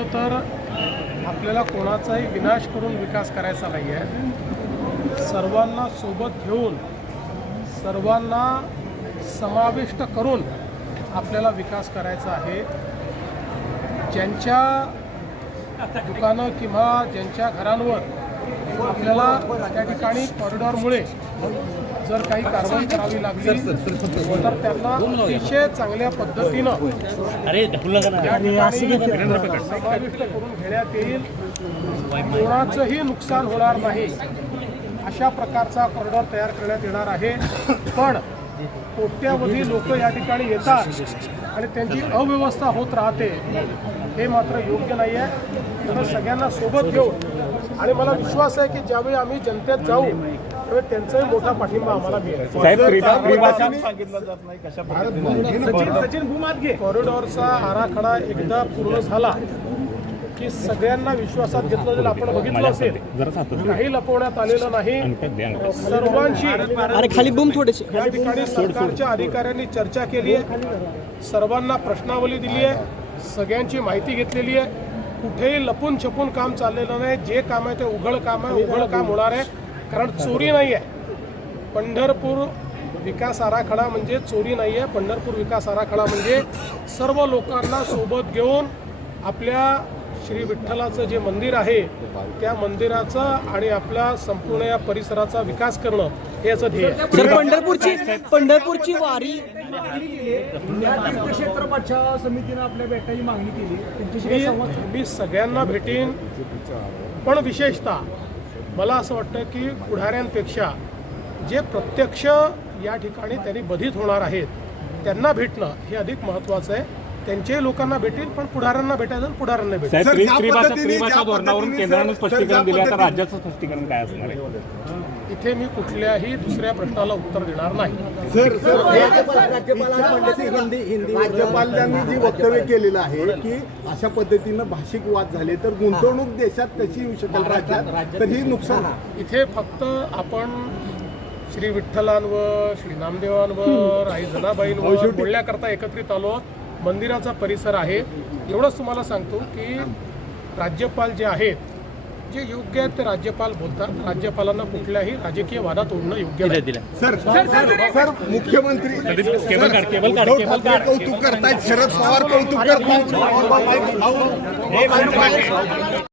खरं तर आपल्याला कोणाचाही विनाश करून विकास करायचा नाही आहे. सर्वांना सोबत घेऊन सर्वांना समाविष्ट करून आपल्याला विकास करायचा आहे. ज्यांच्या दुकानं किंवा ज्यांच्या घरांवर आपल्याला त्या ठिकाणी कॉरिडॉरमुळे जर काही कारवाई करावी लागली तर त्यांना अतिशय चांगल्या पद्धतीनं समाविष्ट करून घेण्यात येईल. कोणाचंही नुकसान होणार नाही अशा प्रकारचा कॉरिडॉर तयार करण्यात येणार आहे. पण कोट्यावधी लोक या ठिकाणी येतात आणि त्यांची अव्यवस्था होत राहते, हे मात्र योग्य नाही आहे. तर सगळ्यांना सोबत घेऊन आणि मला विश्वास आहे की ज्यावेळी आम्ही जनतेत जाऊ त्यावेळी त्यांचाही मोठा पाठिंबा आम्हाला मिळेल. कॉरिडॉरचा आराखडा एकदा पूर्ण झाला की सगळ्यांना विश्वासात घेतलं जाईल. आपण बघितलं असेल काही लपवण्यात आलेलं नाही. सर्वांशी या ठिकाणी सरकारच्या अधिकाऱ्यांनी चर्चा केली आहे, सर्वांना प्रश्नावली दिली आहे, सगळ्यांची माहिती घेतलेली आहे. कुठेही लपून छपून काम चाललेलं नाही. जे काम आहे ते उघड काम आहे, उघड काम होणार आहे. कारण चोरी नाही आहे. पंढरपूर विकास आराखडा म्हणजे चोरी नाही आहे. पंढरपूर विकास आराखडा म्हणजे सर्व लोकांना सोबत घेऊन आपल्या श्री विठ्ठलाचं जे मंदिर आहे त्या मंदिराचा आणि आपल्या संपूर्ण या परिसराचा विकास करणं हे याचं ध्येय आहे. पंढरपूरची वारी समितीने आपल्या भेटायची मागणी केली. मी सगळ्यांना भेटीन, पण विशेषतः मला असं वाटतं की पुढाऱ्यांपेक्षा जे प्रत्यक्ष या ठिकाणी त्यांनी बधित होणार आहेत त्यांना भेटणं हे अधिक महत्त्वाचं आहे. त्यांच्याही लोकांना भेटेल, पण पुढाऱ्यांना भेटायचं, पुढाऱ्यांना भेटेल. त्रिभाषा धोरणावरून केंद्राने स्पष्टीकरण दिले, आता राज्याचं स्पष्टीकरण काय असणार आहे? इथे मी कुठल्याही दुसऱ्या प्रश्नाला उत्तर देणार नाही. राज्यपालांनी जी वक्तव्य केलेलं आहे की अशा पद्धतीनं भाषिक वाद झाले तर गुंतवणूक देशात कशी येऊ शकेल राज्यात, तर ही नुकसान. इथे फक्त आपण श्री विठ्ठलांवर, श्री नामदेवांवर, आई जनाबाईंवर बोलण्याकरता एकत्रित आलो. मंदिराचा परिसर आहे एवढंच तुम्हाला सांगतो की राज्यपाल जे आहेत जे योग्य आहेत ते राज्यपाल बोलतात. राज्यपालांना कुठल्याही राजकीय वादात ओढणं योग्य नाही. सर मुख्यमंत्री कौतुक करतायत, शरद पवार कौतुक करतात.